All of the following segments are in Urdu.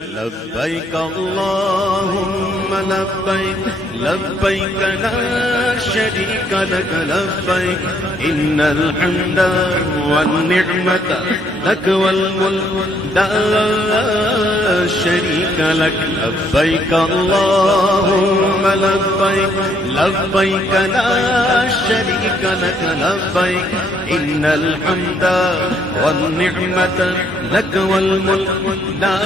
لبيك اللهم لبيك لبيك لا شريك لك لبيك إن الحمد والنعمة لك والملك لا شريك لك لبيك اللهم لبيك لبيك لا شريك لك لبيك إن الحمد والنعمة لك والملك لا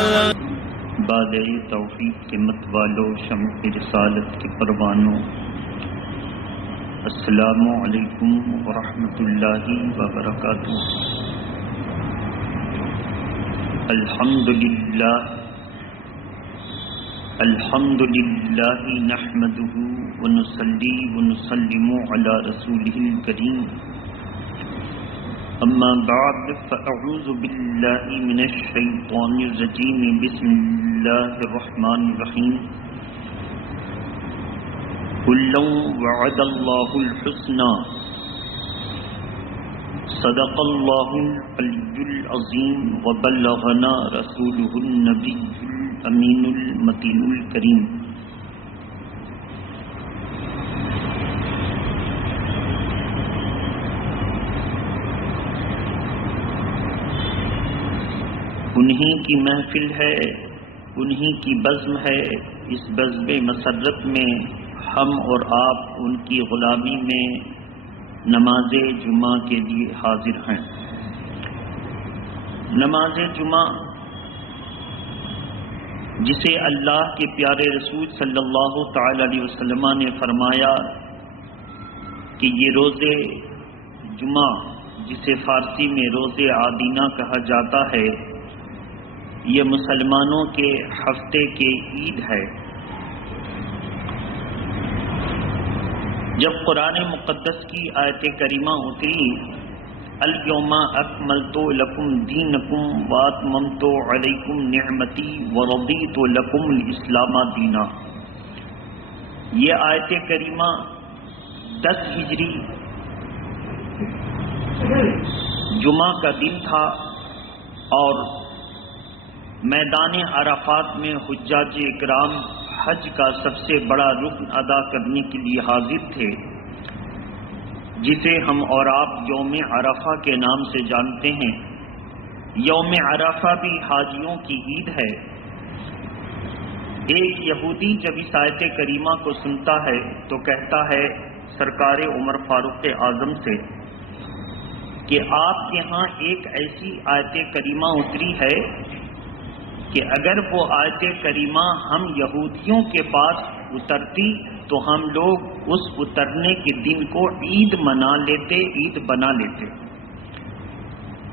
بادِ توفیق کے مت والو شمع رسالت کے پروانوں، السلام علیکم ورحمۃ اللہ وبرکاتہ۔ الحمد للہ نحمده ونصلی ونسلم علی رسولہ الکریم، اما بعد فاعوذ باللہ من الشیطان الرجیم، بسم اللہ الرحمن الرحیم۔ کلا وعد اللہ الحسنى صدق اللہ العلی العظیم وبلغنا رسولہ النبی الامین المتین الکریم۔ انہی کی محفل ہے، انہی کی بزم ہے، اس بزم مسرت میں ہم اور آپ ان کی غلامی میں نماز جمعہ کے لیے حاضر ہیں۔ نماز جمعہ جسے اللہ کے پیارے رسول صلی اللہ تعالی علیہ وسلم نے فرمایا کہ یہ روز جمعہ جسے فارسی میں روز آدینہ کہا جاتا ہے، یہ مسلمانوں کے ہفتے کی عید ہے۔ جب قرآن مقدس کی آیت کریمہ اتری، الیوم اکملت لکم دینکم واتممت علیکم نعمتی ورضیت لکم الاسلام دینا، یہ آیت کریمہ 10 ہجری جمعہ کا دن تھا اور میدان عرفات میں حجاج اکرام حج کا سب سے بڑا رکن ادا کرنے کے لیے حاضر تھے، جسے ہم اور آپ یوم عرفہ کے نام سے جانتے ہیں۔ یوم عرفہ بھی حاجیوں کی عید ہے۔ ایک یہودی جب اس آیت کریمہ کو سنتا ہے تو کہتا ہے سرکار عمر فاروق اعظم سے کہ آپ کے ہاں ایک ایسی آیت کریمہ اتری ہے کہ اگر وہ آیت کریمہ ہم یہودیوں کے پاس اترتی تو ہم لوگ اس اترنے کے دن کو عید منا لیتے، عید بنا لیتے۔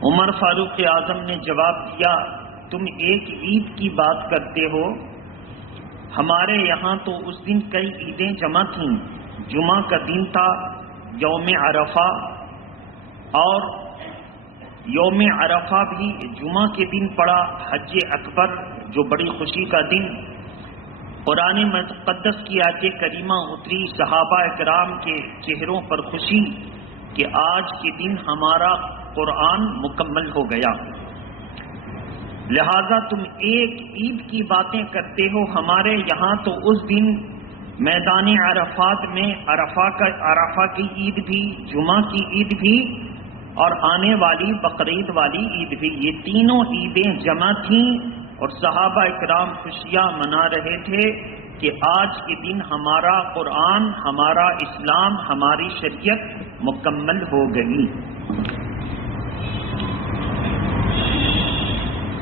عمر فاروق اعظم نے جواب دیا، تم ایک عید کی بات کرتے ہو، ہمارے یہاں تو اس دن کئی عیدیں جمع تھیں۔ جمعہ کا دن تھا، یوم عرفہ، اور یوم عرفہ بھی جمعہ کے دن پڑا، حج اکبر جو بڑی خوشی کا دن۔ قرآن مقدس کی آیت کریمہ اتری، صحابہ اکرام کے چہروں پر خوشی کہ آج کے دن ہمارا قرآن مکمل ہو گیا۔ لہذا تم ایک عید کی باتیں کرتے ہو، ہمارے یہاں تو اس دن میدان عرفات میں عرفہ کی عید بھی، جمعہ کی عید بھی اور آنے والی بقرعید والی عید بھی، یہ تینوں عیدیں جمع تھیں اور صحابہ اکرام خوشیاں منا رہے تھے کہ آج کے دن ہمارا قرآن، ہمارا اسلام، ہماری شریعت مکمل ہو گئی۔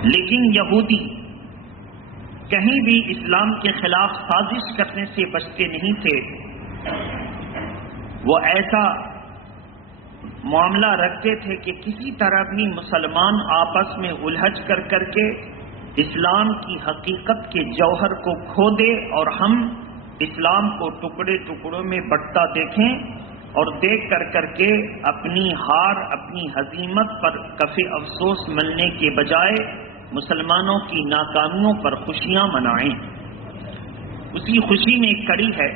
لیکن یہودی کہیں بھی اسلام کے خلاف سازش کرنے سے بچتے نہیں تھے۔ وہ ایسا معاملہ رکھتے تھے کہ کسی طرح بھی مسلمان آپس میں الجھ کر کے اسلام کی حقیقت کے جوہر کو کھو دے اور ہم اسلام کو ٹکڑے ٹکڑوں میں بٹتا دیکھیں، اور دیکھ کر کے اپنی ہار، اپنی ہزیمت پر کف افسوس ملنے کے بجائے مسلمانوں کی ناکامیوں پر خوشیاں منائیں۔ اسی خوشی میں ایک کڑی ہے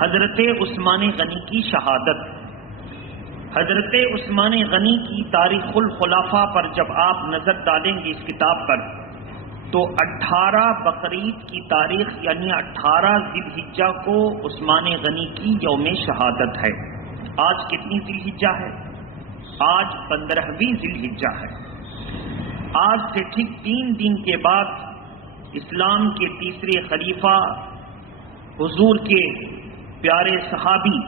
حضرت عثمان غنی کی شہادت۔ حضرت عثمان غنی کی تاریخ الخلفاء پر جب آپ نظر ڈالیں گے اس کتاب پر، تو 18 بقرعید کی تاریخ یعنی 18 ذی الحجہ کو عثمان غنی کی یوم شہادت ہے۔ آج کتنی ذی الحجہ ہے؟ آج 15ویں ذی الحجہ ہے۔ آج سے ٹھیک 3 دن کے بعد اسلام کے تیسرے خلیفہ حضور کے پیارے صحابی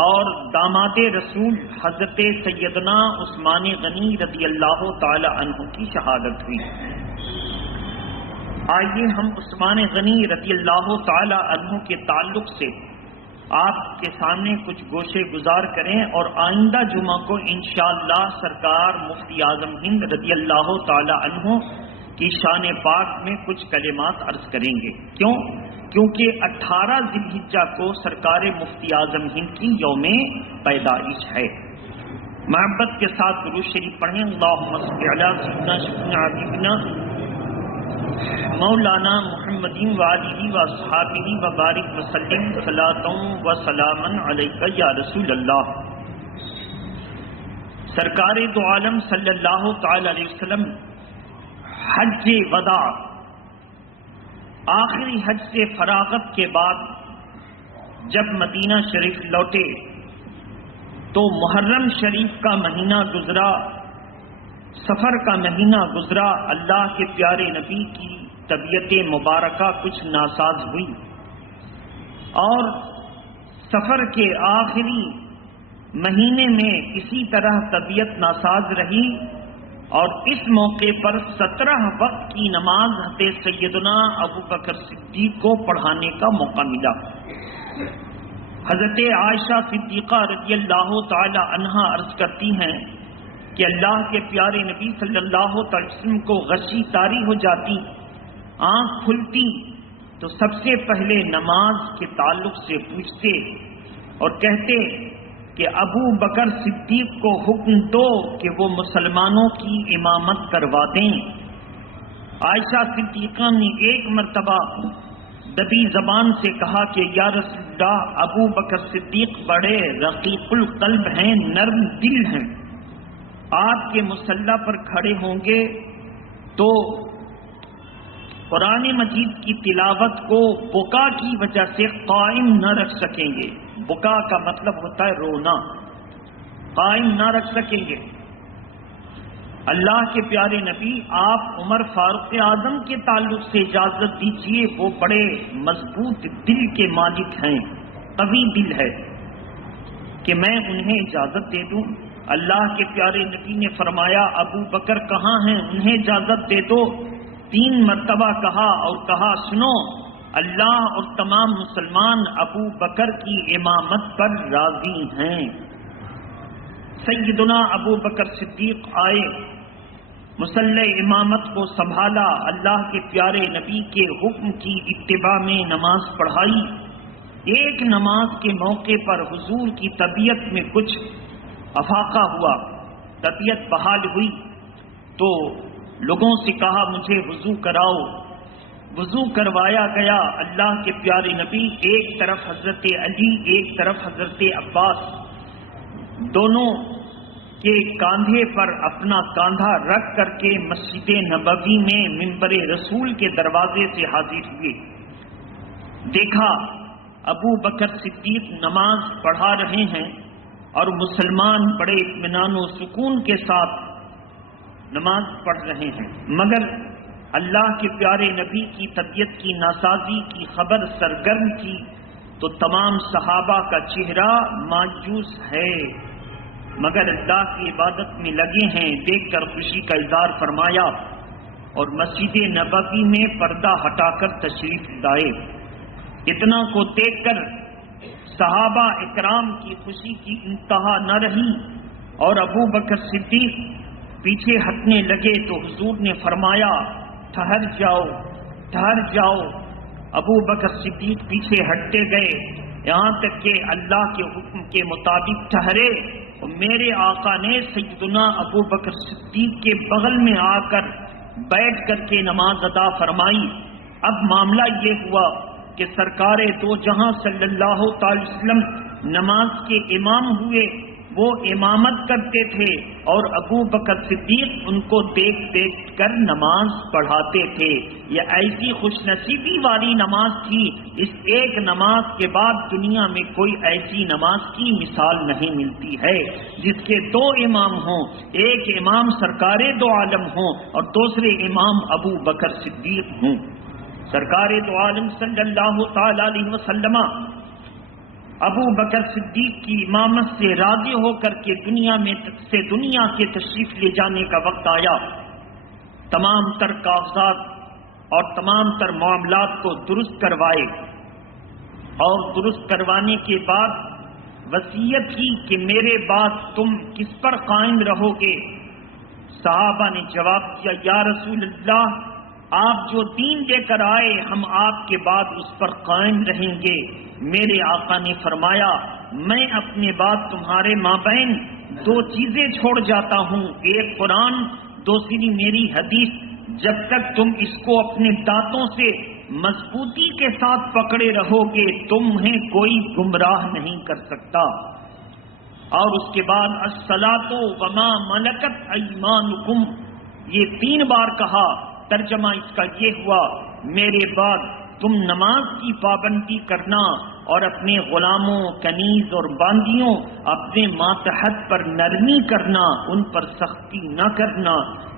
اور داماد رسول حضرت سیدنا عثمان غنی رضی اللہ تعالی عنہ کی شہادت ہوئی۔ آئیے ہم عثمان غنی رضی اللہ تعالی عنہ کے تعلق سے آپ کے سامنے کچھ گوشے گزار کریں اور آئندہ جمعہ کو انشاءاللہ سرکار مفتی اعظم ہند رضی اللہ تعالی عنہ کی شان پاک میں کچھ کلمات عرض کریں گے۔ کیونکہ 18 ذی الحجہ کو سرکار مفتی اعظم ہند کی یوم پیدائش ہے۔ محبت کے ساتھ درود شریف پڑھیں۔ اللہم صل علی سیدنا شفیعنا حبیبنا مولانا محمد وآلہ واصحابہ وبارک وسلم صلاۃ و سلاما علیک یا رسول اللہ۔ سرکار دو عالم صلی اللہ تعالی علیہ وسلم حج وداع آخری حج سے فراغت کے بعد جب مدینہ شریف لوٹے تو محرم شریف کا مہینہ گزرا، سفر کا مہینہ گزرا، اللہ کے پیارے نبی کی طبیعت مبارکہ کچھ ناساز ہوئی اور سفر کے آخری مہینے میں کسی طرح طبیعت ناساز رہی اور اس موقع پر 17 وقت کی نماز حضرت سیدنا ابو بکر صدیق کو پڑھانے کا موقع ملا۔ حضرت عائشہ صدیقہ رضی اللہ تعالی عنہا عرض کرتی ہیں کہ اللہ کے پیارے نبی صلی اللہ علیہ وسلم کو غشی طاری ہو جاتی، آنکھ کھلتی تو سب سے پہلے نماز کے تعلق سے پوچھتے اور کہتے کہ ابو بکر صدیق کو حکم دو کہ وہ مسلمانوں کی امامت کروا دیں۔ عائشہ صدیقہ نے ایک مرتبہ دبی زبان سے کہا کہ یا رسول اللہ، ابو بکر صدیق بڑے رقیق القلب ہیں، نرم دل ہیں، آپ کے مصلی پر کھڑے ہوں گے تو قرآن مجید کی تلاوت کو بکا کی وجہ سے قائم نہ رکھ سکیں گے۔ بکا کا مطلب ہوتا ہے رونا، قائم نہ رکھ سکیں گے۔ اللہ کے پیارے نبی آپ عمر فاروق اعظم کے تعلق سے اجازت دیجیے، وہ بڑے مضبوط دل کے مالک ہیں، قوی دل ہے، کہ میں انہیں اجازت دے دوں۔ اللہ کے پیارے نبی نے فرمایا ابو بکر کہاں ہیں، انہیں اجازت دے دو۔ 3 مرتبہ کہا اور کہا سنو، اللہ اور تمام مسلمان ابو بکر کی امامت پر راضی ہیں۔ سیدنا ابو بکر صدیق آئے، مصلی امامت کو سنبھالا، اللہ کے پیارے نبی کے حکم کی اتباع میں نماز پڑھائی۔ ایک نماز کے موقع پر حضور کی طبیعت میں کچھ افاقہ ہوا، طبیعت بحال ہوئی تو لوگوں سے کہا مجھے وضو کراؤ۔ وضو کروایا گیا۔ اللہ کے پیارے نبی ایک طرف حضرت علی، ایک طرف حضرت عباس، دونوں کے کاندھے پر اپنا کاندھا رکھ کر کے مسجد نبوی میں منبر رسول کے دروازے سے حاضر ہوئے۔ دیکھا ابو بکر صدیق نماز پڑھا رہے ہیں اور مسلمان بڑے اطمینان و سکون کے ساتھ نماز پڑھ رہے ہیں، مگر اللہ کے پیارے نبی کی طبیعت کی ناسازی کی خبر سرگرم کی تو تمام صحابہ کا چہرہ مایوس ہے، مگر اللہ کی عبادت میں لگے ہیں۔ دیکھ کر خوشی کا اظہار فرمایا اور مسجد نبوی میں پردہ ہٹا کر تشریف لائے۔ اتنا کو دیکھ کر صحابہ اکرام کی خوشی کی انتہا نہ رہی اور ابو بکر صدیق پیچھے ہٹنے لگے تو حضور نے فرمایا ٹھہر جاؤ، ٹھہر جاؤ۔ ابو بکر صدیق پیچھے ہٹتے گئے یہاں تک کہ اللہ کے حکم کے مطابق ٹھہرے اور میرے آقا نے سیدنا ابو بکر صدیق کے بغل میں آ کر بیٹھ کر کے نماز ادا فرمائی۔ اب معاملہ یہ ہوا کہ سرکار دو جہاں صلی اللہ تعالی وسلم نماز کے امام ہوئے، وہ امامت کرتے تھے اور ابو بکر صدیق ان کو دیکھ دیکھ کر نماز پڑھاتے تھے. یہ ایسی خوش نصیبی والی نماز تھی. اس ایک نماز کے بعد دنیا میں کوئی ایسی نماز کی مثال نہیں ملتی ہے جس کے دو امام ہوں، ایک امام سرکار دو عالم ہوں اور دوسرے امام ابو بکر صدیق ہوں. سرکار دو عالم صلی اللہ تعالی علیہ وسلم ابو بکر صدیق کی امامت سے راضی ہو کر کے دنیا کے تشریف لے جانے کا وقت آیا. تمام تر کاغذات اور تمام تر معاملات کو درست کروائے اور درست کروانے کے بعد وصیت کی کہ میرے بعد تم کس پر قائم رہو گے؟ صحابہ نے جواب دیا، یا رسول اللہ، آپ جو دین لے کر آئے ہم آپ کے بعد اس پر قائم رہیں گے. میرے آقا نے فرمایا، میں اپنے بعد تمہارے مابین دو چیزیں چھوڑ جاتا ہوں، ایک قرآن، دوسری میری حدیث. جب تک تم اس کو اپنے دانتوں سے مضبوطی کے ساتھ پکڑے رہو گے تمہیں کوئی گمراہ نہیں کر سکتا. اور اس کے بعد الصلاۃ وما ملکت ایمانکم، یہ 3 بار کہا. ترجمہ اس کا یہ ہوا، میرے بعد تم نماز کی پابندی کرنا اور اپنے غلاموں، کنیز اور باندیوں، اپنے ماتحت پر نرمی کرنا، ان پر سختی نہ کرنا.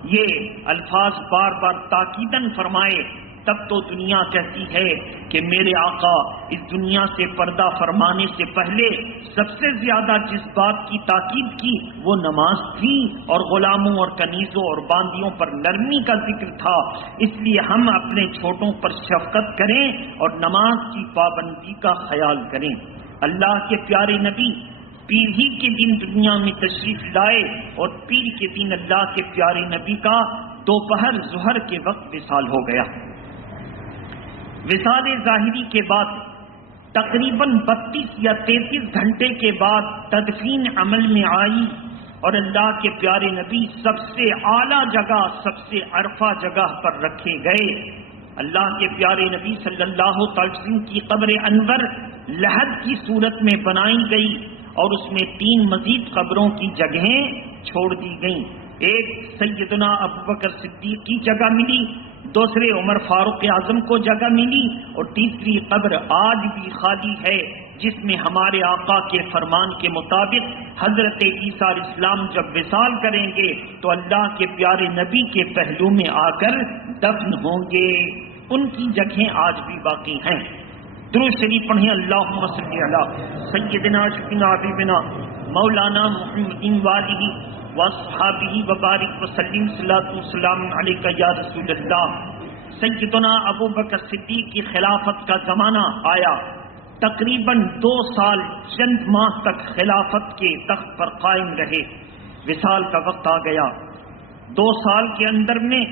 یہ الفاظ بار بار تاکیداً فرمائے. تب تو دنیا کہتی ہے کہ میرے آقا اس دنیا سے پردہ فرمانے سے پہلے سب سے زیادہ جس بات کی تاکید کی وہ نماز تھی اور غلاموں اور کنیزوں اور باندیوں پر نرمی کا ذکر تھا. اس لیے ہم اپنے چھوٹوں پر شفقت کریں اور نماز کی پابندی کا خیال کریں. اللہ کے پیارے نبی پیر ہی کے دن دنیا میں تشریف لائے اور پیر کے دن اللہ کے پیارے نبی کا دوپہر ظہر کے وقت وصال ہو گیا. وصال ظاہری کے بعد تقریباً 32 یا 33 گھنٹے کے بعد تدفین عمل میں آئی اور اللہ کے پیارے نبی سب سے اعلیٰ جگہ، سب سے عرفہ جگہ پر رکھے گئے. اللہ کے پیارے نبی صلی اللہ تعالی وسلم کی قبر انور لحد کی صورت میں بنائی گئی اور اس میں 3 مزید قبروں کی جگہیں چھوڑ دی گئیں. ایک سیدنا ابوبکر صدیق کی جگہ ملی، دوسرے عمر فاروق اعظم کو جگہ ملی اور تیسری قبر آج بھی خالی ہے جس میں ہمارے آقا کے فرمان کے مطابق حضرت عیسیٰ علیہ السلام جب وصال کریں گے تو اللہ کے پیارے نبی کے پہلو میں آ کر دفن ہوں گے. ان کی جگہیں آج بھی باقی ہیں. درود شریف پڑھیں. اللہم صلی علی سیدنا شفیعنا حبیبنا مولانا محمد والہ واصحابہ وبارک وسلم. صلاۃ والسلام علیک یا رسول اللہ. سیدنا ابو بکر صدیق کی خلافت کا زمانہ آیا. تقریباً 2 سال چند ماہ تک خلافت کے تخت پر قائم رہے. وصال کا وقت آ گیا. 2 سال کے اندر میں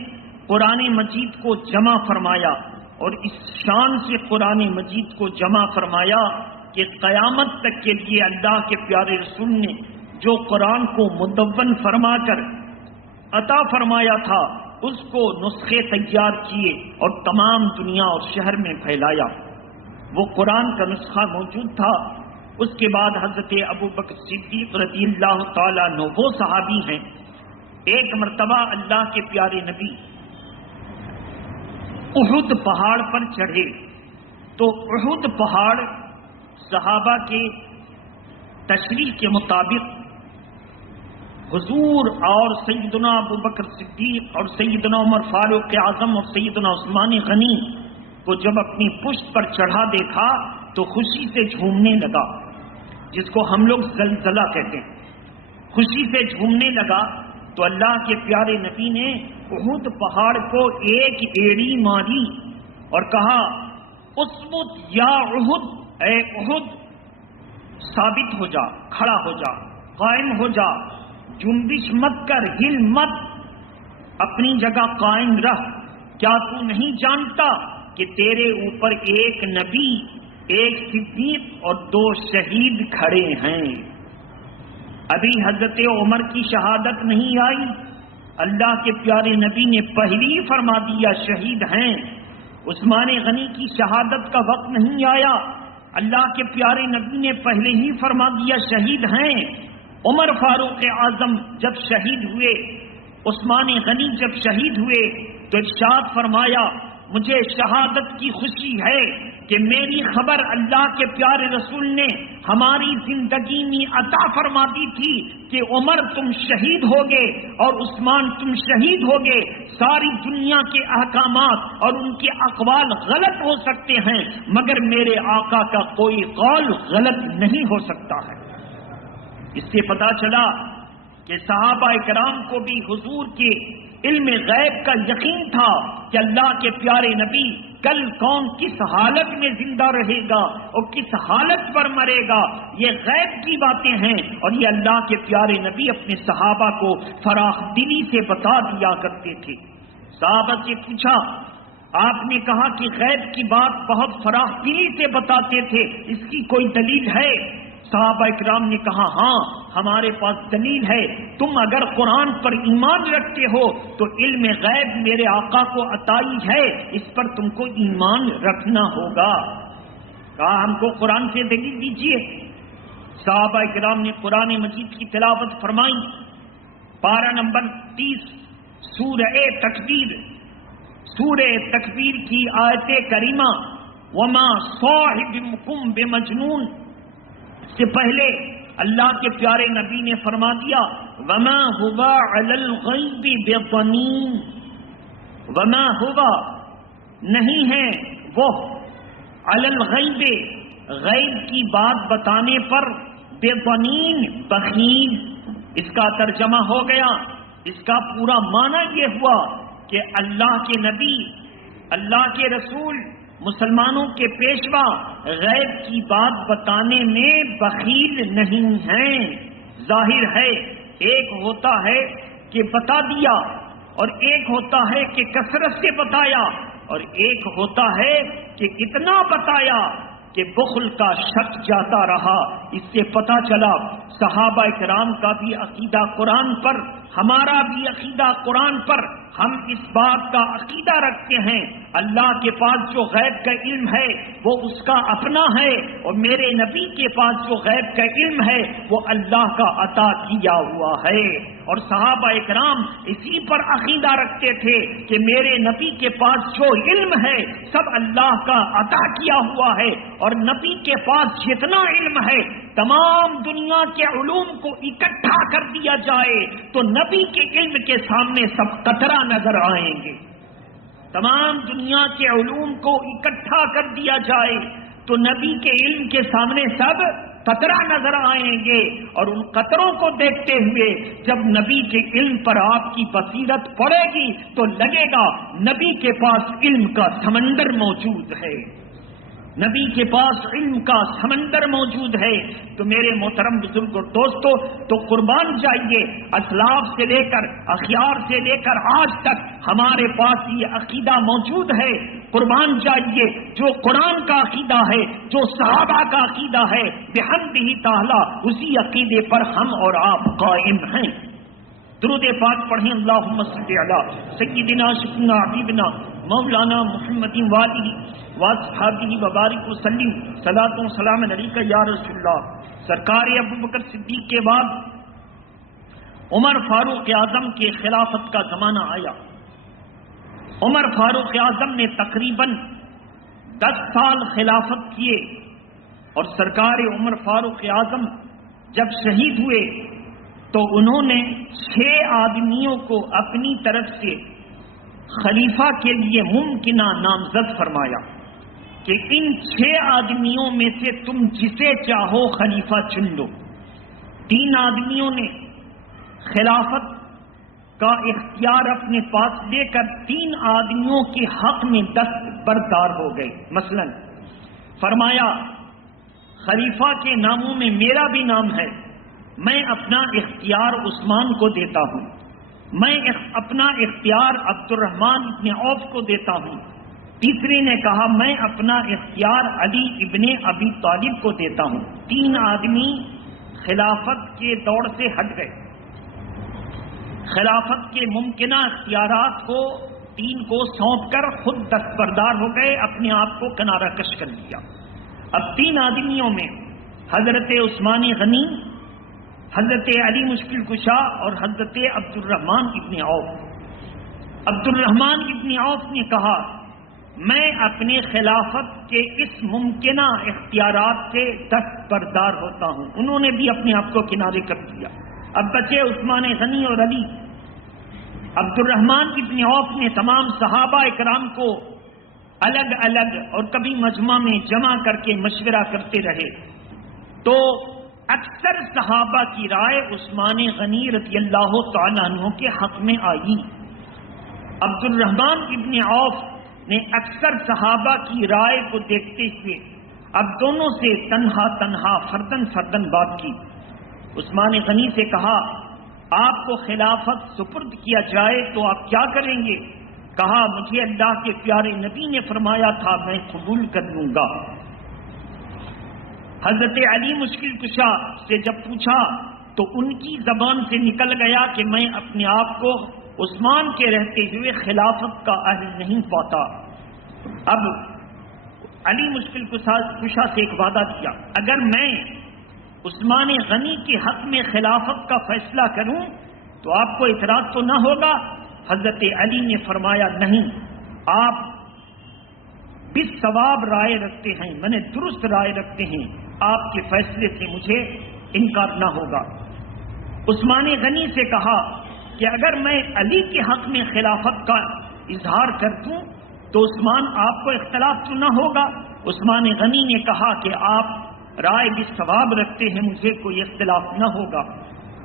قرآن مجید کو جمع فرمایا اور اس شان سے قرآن مجید کو جمع فرمایا کہ قیامت تک کے لیے اللہ کے پیارے رسول نے جو قرآن کو مدون فرما کر عطا فرمایا تھا اس کو نسخے تیار کیے اور تمام دنیا اور شہر میں پھیلایا. وہ قرآن کا نسخہ موجود تھا. اس کے بعد حضرت ابو بکر صدیق رضی اللہ تعالیٰ عنہ وہ صحابی ہیں. ایک مرتبہ اللہ کے پیارے نبی احد پہاڑ پر چڑھے تو احد پہاڑ صحابہ کے تشریح کے مطابق حضور اور سیدنا ابو بکر صدیق اور سیدنا عمر فاروق اعظم اور سیدنا عثمان غنی کو جب اپنی پشت پر چڑھا دیکھا تو خوشی سے جھومنے لگا، جس کو ہم لوگ زلزلہ کہتے ہیں. خوشی سے جھومنے لگا تو اللہ کے پیارے نبی نے احد پہاڑ کو ایک ایڑی ماری اور کہا اسبت یا احد، اے احد ثابت ہو جا، کھڑا ہو جا، قائم ہو جا، جنبش مت کر، ہل مت، اپنی جگہ قائم رہ. کیا تو نہیں جانتا کہ تیرے اوپر ایک نبی، ایک صدیق اور 2 شہید کھڑے ہیں؟ ابھی حضرت عمر کی شہادت نہیں آئی، اللہ کے پیارے نبی نے پہلی ہی فرما دیا شہید ہیں. عثمان غنی کی شہادت کا وقت نہیں آیا، اللہ کے پیارے نبی نے پہلے ہی فرما دیا شہید ہیں. عمر فاروق اعظم جب شہید ہوئے، عثمان غنی جب شہید ہوئے تو ارشاد فرمایا مجھے شہادت کی خوشی ہے کہ میری خبر اللہ کے پیارے رسول نے ہماری زندگی میں عطا فرما دی تھی کہ عمر تم شہید ہوگے اور عثمان تم شہید ہوگے۔ ساری دنیا کے احکامات اور ان کے اقوال غلط ہو سکتے ہیں مگر میرے آقا کا کوئی قول غلط نہیں ہو سکتا ہے۔ اس سے پتا چلا کہ صحابہ کرام کو بھی حضور کے علم غیب کا یقین تھا کہ اللہ کے پیارے نبی کل کون کس حالت میں زندہ رہے گا اور کس حالت پر مرے گا، یہ غیب کی باتیں ہیں، اور یہ اللہ کے پیارے نبی اپنے صحابہ کو فراخ دلی سے بتا دیا کرتے تھے۔ صحابہ سے پوچھا، آپ نے کہا کہ غیب کی بات بہت فراخ دلی سے بتاتے تھے، اس کی کوئی دلیل ہے؟ صحابہ اکرام نے کہا ہاں ہمارے پاس دلیل ہے، تم اگر قرآن پر ایمان رکھتے ہو تو علم غیب میرے آقا کو عطائی ہے، اس پر تم کو ایمان رکھنا ہوگا۔ کہا ہم کو قرآن سے دلیل دیجیے۔ صحابہ اکرام نے قرآن مجید کی تلاوت فرمائی، پارہ نمبر 30 سورہ تکبیر کی آیت کریمہ وما صاحبکم بمجنون سے پہلے اللہ کے پیارے نبی نے فرما دیا وما ہوا علی الغیب بضنین، وما ہوا نہیں ہے وہ علی الغیب غیب کی بات بتانے پر بضنین بخیل۔ اس کا ترجمہ ہو گیا، اس کا پورا معنی یہ ہوا کہ اللہ کے نبی، اللہ کے رسول، مسلمانوں کے پیشوا غیب کی بات بتانے میں بخیل نہیں ہیں۔ ظاہر ہے ایک ہوتا ہے کہ بتا دیا اور ایک ہوتا ہے کہ کثرت سے بتایا اور ایک ہوتا ہے کہ اتنا بتایا کہ بخل کا شک جاتا رہا۔ اس سے پتا چلا صحابہ کرام کا بھی عقیدہ قرآن پر، ہمارا بھی عقیدہ قرآن پر۔ ہم اس بات کا عقیدہ رکھتے ہیں اللہ کے پاس جو غیب کا علم ہے وہ اس کا اپنا ہے، اور میرے نبی کے پاس جو غیب کا علم ہے وہ اللہ کا عطا کیا ہوا ہے۔ اور صحابہ اکرام اسی پر عقیدہ رکھتے تھے کہ میرے نبی کے پاس جو علم ہے سب اللہ کا عطا کیا ہوا ہے، اور نبی کے پاس جتنا علم ہے تمام دنیا کے علوم کو اکٹھا کر دیا جائے تو نبی کے علم کے سامنے سب قطرہ نظر آئیں گے۔ تمام دنیا کے علوم کو اکٹھا کر دیا جائے تو نبی کے علم کے سامنے سب قطرہ نظر آئیں گے، اور ان قطروں کو دیکھتے ہوئے جب نبی کے علم پر آپ کی بصیرت پڑے گی تو لگے گا نبی کے پاس علم کا سمندر موجود ہے، نبی کے پاس علم کا سمندر موجود ہے۔ تو میرے محترم بزرگ اور دوستو، تو قربان جائیے، اسلاف سے لے کر اخیار سے لے کر آج تک ہمارے پاس یہ عقیدہ موجود ہے۔ قربان جائیے، جو قرآن کا عقیدہ ہے، جو صحابہ کا عقیدہ ہے، بحمدہ تعالی اسی عقیدے پر ہم اور آپ قائم ہیں۔ درود پاک پڑھیں، اللہم صلی علی سیدنا شفیعنا حبیبنا مولانا محمد والہ واصحابہ وبارک وسلم، صلاۃ و سلام علیک یا رسول اللہ۔ سرکار ابو بکر صدیق کے بعد عمر فاروق اعظم کے خلافت کا زمانہ آیا۔ عمر فاروق اعظم نے تقریباً 10 سال خلافت کیے، اور سرکار عمر فاروق اعظم جب شہید ہوئے تو انہوں نے 6 آدمیوں کو اپنی طرف سے خلیفہ کے لیے ممکنہ نامزد فرمایا کہ ان 6 آدمیوں میں سے تم جسے چاہو خلیفہ چن لو۔ 3 آدمیوں نے خلافت کا اختیار اپنے پاس لے کر 3 آدمیوں کے حق میں دستبردار ہو گئے۔ مثلا فرمایا خلیفہ کے ناموں میں میرا بھی نام ہے، میں اپنا اختیار عثمان کو دیتا ہوں، میں اپنا اختیار عبد الرحمن ابن عوف کو دیتا ہوں۔ تیسرے نے کہا میں اپنا اختیار علی ابن ابی طالب کو دیتا ہوں۔ 3 آدمی خلافت کے دوڑ سے ہٹ گئے، خلافت کے ممکنہ اختیارات کو 3 کو سونپ کر خود دستبردار ہو گئے، اپنے آپ کو کنارہ کش کر لیا۔ اب 3 آدمیوں میں حضرت عثمان غنی، حضرت علی مشکل کشا اور حضرت عبد الرحمن ابن عوف. عبد الرحمن ابن عوف نے کہا میں اپنے خلافت کے اس ممکنہ اختیارات سے دستبردار ہوتا ہوں. انہوں نے بھی اپنے آپ کو کنارے کر دیا. اب بچے عثمان غنی اور علی. عبد الرحمن ابن عوف نے تمام صحابہ اکرام کو الگ الگ اور کبھی مجمع میں جمع کر کے مشورہ کرتے رہے تو اکثر صحابہ کی رائے عثمان غنی رضی اللہ تعالیٰ عنہ کے حق میں آئی. عبد الرحمن ابن عوف نے اکثر صحابہ کی رائے کو دیکھتے ہوئے اب دونوں سے تنہا تنہا فردن فردن بات کی. عثمان غنی سے کہا آپ کو خلافت سپرد کیا جائے تو آپ کیا کریں گے؟ کہا مجھے اللہ کے پیارے نبی نے فرمایا تھا میں قبول کر لوں گا. حضرت علی مشکل کشا سے جب پوچھا تو ان کی زبان سے نکل گیا کہ میں اپنے آپ کو عثمان کے رہتے ہوئے خلافت کا اہل نہیں پاتا. اب علی مشکل کشا سے ایک وعدہ کیا اگر میں عثمان غنی کے حق میں خلافت کا فیصلہ کروں تو آپ کو اعتراض تو نہ ہوگا؟ حضرت علی نے فرمایا نہیں، آپ بالصواب رائے رکھتے ہیں، میں نے درست رائے رکھتے ہیں، آپ کے فیصلے سے مجھے انکار نہ ہوگا. عثمان غنی سے کہا کہ اگر میں علی کے حق میں خلافت کا اظہار کر دوں تو عثمان آپ کو اختلاف تو نہ ہوگا؟ عثمان غنی نے کہا کہ آپ رائے بالصواب رکھتے ہیں، مجھے کوئی اختلاف نہ ہوگا.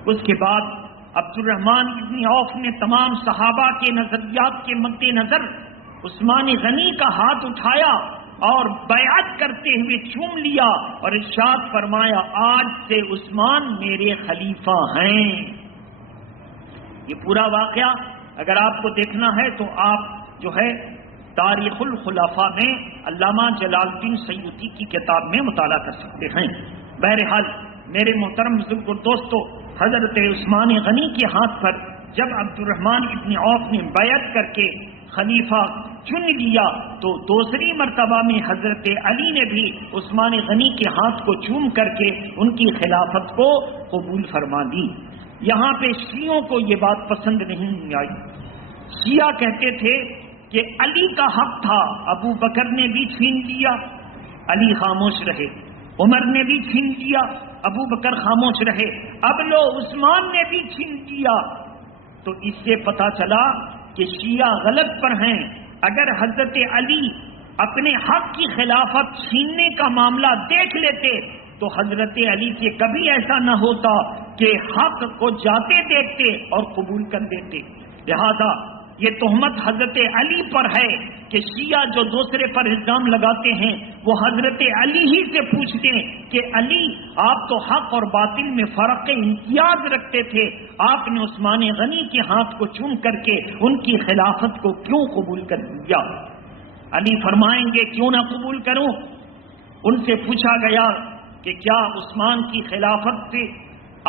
اس کے بعد عبد الرحمن ابن عوف نے تمام صحابہ کے نظریات کے مد نظر عثمان غنی کا ہاتھ اٹھایا اور بیعت کرتے ہوئے چوم لیا اور ارشاد فرمایا آج سے عثمان میرے خلیفہ ہیں. یہ پورا واقعہ اگر آپ کو دیکھنا ہے تو آپ جو ہے تاریخ الخلفاء میں علامہ جلال الدین سیوطی کی کتاب میں مطالعہ کر سکتے ہیں. بہرحال میرے محترم بزرگ اور دوستو، حضرت عثمان غنی کے ہاتھ پر جب عبد الرحمن ابن عوف نے بیعت کر کے خلیفہ چن لیا تو دوسری مرتبہ میں حضرت علی نے بھی عثمان غنی کے ہاتھ کو چوم کر کے ان کی خلافت کو قبول فرما دی. یہاں پہ شیعوں کو یہ بات پسند نہیں آئی. شیعہ کہتے تھے کہ علی کا حق تھا، ابو بکر نے بھی چھین لیا، علی خاموش رہے. عمر نے بھی چھین لیا، ابو بکر خاموش رہے. اب لو عثمان نے بھی چھین لیا. تو اس سے پتا چلا کہ شیعہ غلط پر ہیں. اگر حضرت علی اپنے حق کی خلافت چھیننے کا معاملہ دیکھ لیتے تو حضرت علی سے کبھی ایسا نہ ہوتا کہ حق کو جاتے دیکھتے اور قبول کر دیتے. لہذا یہ تہمت حضرت علی پر ہے کہ شیعہ جو دوسرے پر الزام لگاتے ہیں وہ حضرت علی ہی سے پوچھتے ہیں کہ علی آپ تو حق اور باطل میں فرق امتیاز رکھتے تھے، آپ نے عثمان غنی کے ہاتھ کو چوم کر کے ان کی خلافت کو کیوں قبول کر دیا؟ علی فرمائیں گے کیوں نہ قبول کروں؟ ان سے پوچھا گیا کہ کیا عثمان کی خلافت سے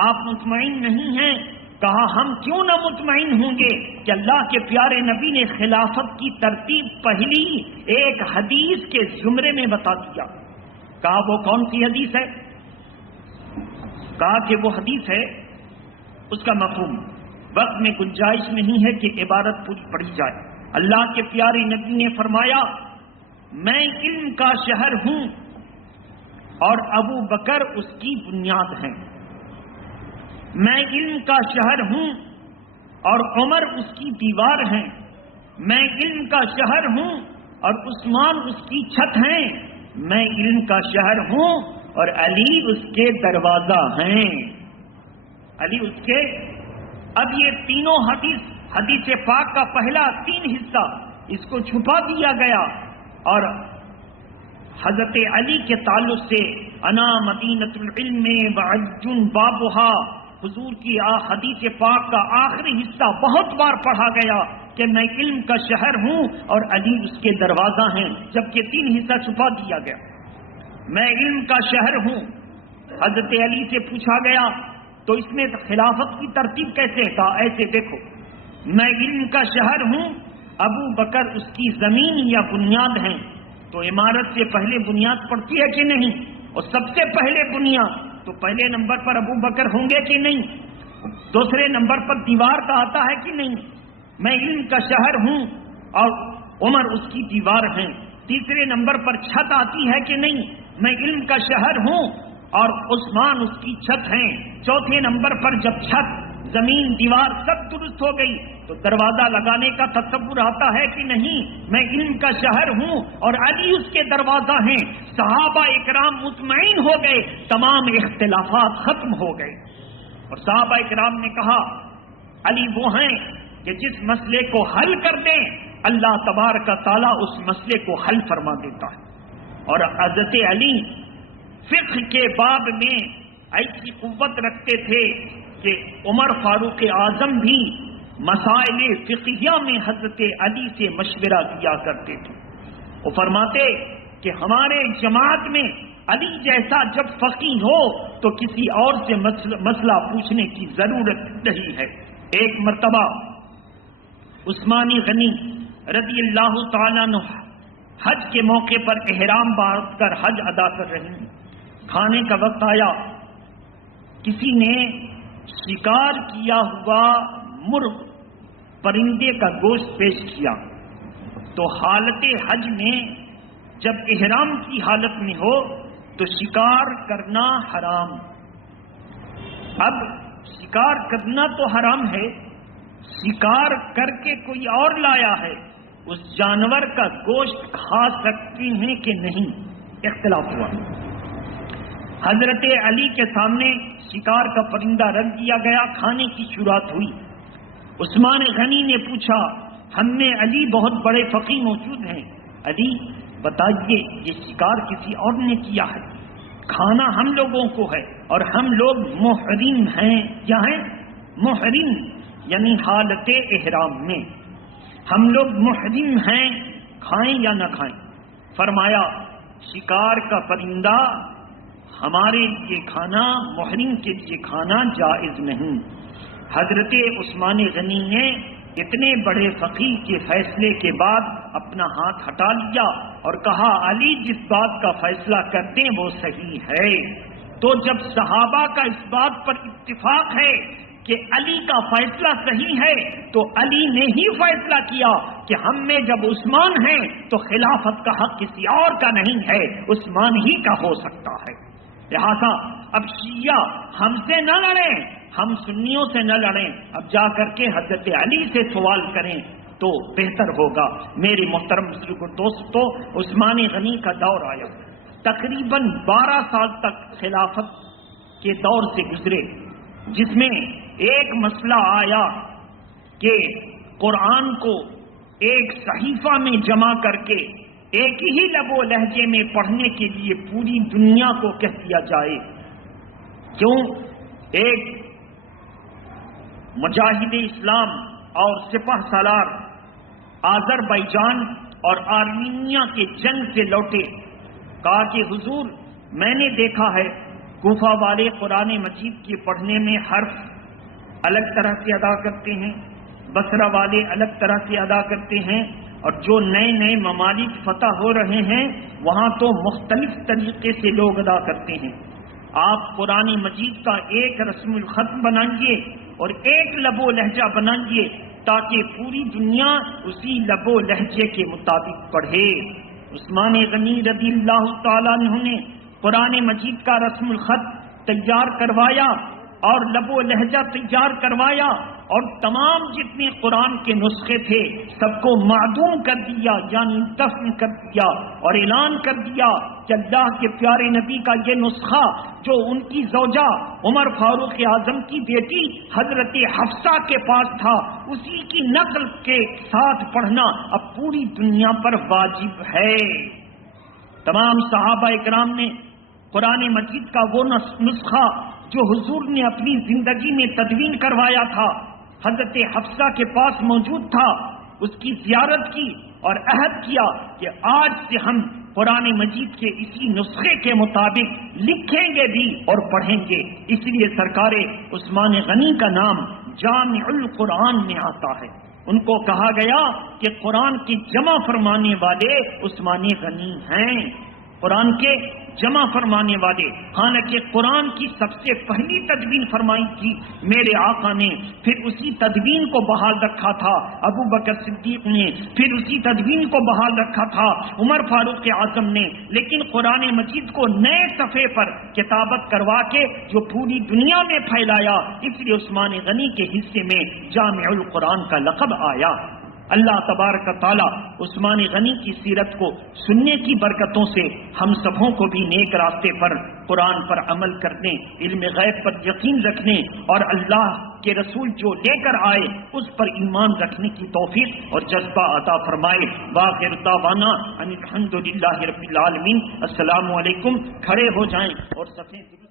آپ مطمئن نہیں ہیں؟ کہا ہم کیوں نہ مطمئن ہوں گے کہ اللہ کے پیارے نبی نے خلافت کی ترتیب پہلی ایک حدیث کے زمرے میں بتا دیا. کہا وہ کون سی حدیث ہے؟ کہا کہ وہ حدیث ہے، اس کا مفہوم وقت میں گنجائش نہیں ہے کہ عبارت پوری پڑھی جائے. اللہ کے پیارے نبی نے فرمایا میں علم کا شہر ہوں اور ابو بکر اس کی بنیاد ہیں. میں علم کا شہر ہوں اور عمر اس کی دیوار ہیں. میں علم کا شہر ہوں اور عثمان اس کی چھت ہیں. میں علم کا شہر ہوں اور علی اس کے دروازہ ہیں. علی اس کے. اب یہ تینوں حدیث پاک کا پہلا 3 حصہ اس کو چھپا دیا گیا اور حضرت علی کے تعلق سے انا مدینۃ العلم وعج بابھا حضور کی حدیث پاک کا آخری حصہ بہت بار پڑھا گیا کہ میں علم کا شہر ہوں اور علی اس کے دروازہ ہیں، جبکہ 3 حصہ چھپا دیا گیا. میں علم کا شہر ہوں. حضرت علی سے پوچھا گیا تو اس میں خلافت کی ترتیب کیسے؟ کہا ایسے دیکھو، میں علم کا شہر ہوں، ابو بکر اس کی زمین یا بنیاد ہیں. تو عمارت سے پہلے بنیاد پڑتی ہے کہ نہیں؟ اور سب سے پہلے بنیاد تو پہلے نمبر پر ابو بکر ہوں گے کہ نہیں؟ دوسرے نمبر پر دیوار کا آتا ہے کہ نہیں؟ میں علم کا شہر ہوں اور عمر اس کی دیوار ہیں۔ تیسرے نمبر پر چھت آتی ہے کہ نہیں؟ میں علم کا شہر ہوں اور عثمان اس کی چھت ہیں۔ چوتھے نمبر پر جب چھت، زمین، دیوار سب درست ہو گئی تو دروازہ لگانے کا تصور آتا ہے کہ نہیں؟ میں علم کا شہر ہوں اور علی اس کے دروازہ ہیں۔ صحابہ اکرام مطمئن ہو گئے، تمام اختلافات ختم ہو گئے، اور صحابہ اکرام نے کہا علی وہ ہیں کہ جس مسئلے کو حل کر دیں اللہ تبارک تعالیٰ اس مسئلے کو حل فرما دیتا ہے۔ اور حضرت علی فقہ کے باب میں ایسی قوت رکھتے تھے کہ عمر فاروق اعظم بھی مسائل فقہیہ میں حضرت علی سے مشورہ کیا کرتے تھے۔ وہ فرماتے کہ ہمارے جماعت میں علی جیسا جب فقیہ ہو تو کسی اور سے مسئلہ پوچھنے کی ضرورت نہیں ہے۔ ایک مرتبہ عثمانی غنی رضی اللہ تعالیٰ عنہ حج کے موقع پر احرام باندھ کر حج ادا کر رہے ہیں۔ کھانے کا وقت آیا، کسی نے شکار کیا ہوا مرغ پرندے کا گوشت پیش کیا، تو حالت حج میں جب احرام کی حالت میں ہو تو شکار کرنا حرام۔ اب شکار کرنا تو حرام ہے، شکار کر کے کوئی اور لایا ہے، اس جانور کا گوشت کھا سکتے ہیں کہ نہیں، اختلاف ہوا۔ حضرت علی کے سامنے شکار کا پرندہ رکھ دیا گیا، کھانے کی شروعات ہوئی۔ عثمان غنی نے پوچھا، ہم میں علی بہت بڑے فقیہ موجود ہیں، علی بتائیے یہ شکار کسی اور نے کیا ہے، کھانا ہم لوگوں کو ہے اور ہم لوگ محرم ہیں۔ کیا ہیں؟ محرم، یعنی حالت احرام میں ہم لوگ محرم ہیں، کھائیں یا نہ کھائیں؟ فرمایا شکار کا پرندہ ہمارے لیے کھانا، محرم کے لیے کھانا جائز نہیں۔ حضرت عثمان غنی نے اتنے بڑے فقیہ کے فیصلے کے بعد اپنا ہاتھ ہٹا لیا اور کہا علی جس بات کا فیصلہ کرتے وہ صحیح ہے۔ تو جب صحابہ کا اس بات پر اتفاق ہے کہ علی کا فیصلہ صحیح ہے تو علی نے ہی فیصلہ کیا کہ ہم میں جب عثمان ہیں تو خلافت کا حق کسی اور کا نہیں ہے، عثمان ہی کا ہو سکتا ہے۔ لہذا اب شیعہ ہم سے نہ لڑیں، ہم سنیوں سے نہ لڑیں، اب جا کر کے حضرت علی سے سوال کریں تو بہتر ہوگا۔ میرے محترم دوستو، عثمان غنی کا دور آیا، تقریباً 12 سال تک خلافت کے دور سے گزرے، جس میں ایک مسئلہ آیا کہ قرآن کو ایک صحیفہ میں جمع کر کے ایک ہی لب و لہجے میں پڑھنے کے لیے پوری دنیا کو کہہ دیا جائے۔ کیوں؟ ایک مجاہد اسلام اور سپہ سالار آذربائیجان اور آرمینیا کے جنگ سے لوٹے، کہا کہ حضور میں نے دیکھا ہے کوفہ والے قرآن مجید کے پڑھنے میں حرف الگ طرح سے ادا کرتے ہیں، بصرہ والے الگ طرح سے ادا کرتے ہیں، اور جو نئے نئے ممالک فتح ہو رہے ہیں وہاں تو مختلف طریقے سے لوگ ادا کرتے ہیں۔ آپ قرآن مجید کا ایک رسم الخط بنائیے اور ایک لب و لہجہ بنائیے تاکہ پوری دنیا اسی لب و لہجے کے مطابق پڑھے۔ عثمان غنی رضی اللہ تعالیٰ عنہ نے قرآن مجید کا رسم الخط تیار کروایا اور لب و لہجہ تیار کروایا، اور تمام جتنے قرآن کے نسخے تھے سب کو معدوم کر دیا، یعنی دفن کر دیا، اور اعلان کر دیا کہ اللہ کے پیارے نبی کا یہ نسخہ جو ان کی زوجہ عمر فاروق اعظم کی بیٹی حضرت حفصہ کے پاس تھا اسی کی نقل کے ساتھ پڑھنا اب پوری دنیا پر واجب ہے۔ تمام صحابہ اکرام نے قرآن مجید کا وہ نسخہ جو حضور نے اپنی زندگی میں تدوین کروایا تھا حضرت حفصہ کے پاس موجود تھا، اس کی زیارت کی اور عہد کیا کہ آج سے ہم قرآن مجید کے اسی نسخے کے مطابق لکھیں گے بھی اور پڑھیں گے۔ اس لیے سرکار عثمان غنی کا نام جامع القرآن میں آتا ہے۔ ان کو کہا گیا کہ قرآن کی جمع فرمانے والے عثمان غنی ہیں۔ قرآن کے جمع فرمانے والے، حالانکہ قرآن کی سب سے پہلی تدوین فرمائی تھی میرے آقا نے، پھر اسی تدوین کو بحال رکھا تھا ابو بکر صدیق نے، پھر اسی تدوین کو بحال رکھا تھا عمر فاروق اعظم نے، لیکن قرآن مجید کو نئے صفحے پر کتابت کروا کے جو پوری دنیا میں پھیلایا، اس لیے عثمان غنی کے حصے میں جامع القرآن کا لقب آیا۔ اللہ تبارک تعالی عثمان غنی کی سیرت کو سننے کی برکتوں سے ہم سبوں کو بھی نیک راستے پر، قرآن پر عمل کرنے، علم غیب پر یقین رکھنے اور اللہ کے رسول جو لے کر آئے اس پر ایمان رکھنے کی توفیق اور جذبہ عطا فرمائے۔ وآخر دعوانا ان الحمد للہ رب العالمین۔ السلام علیکم۔ کھڑے ہو جائیں اور صفیں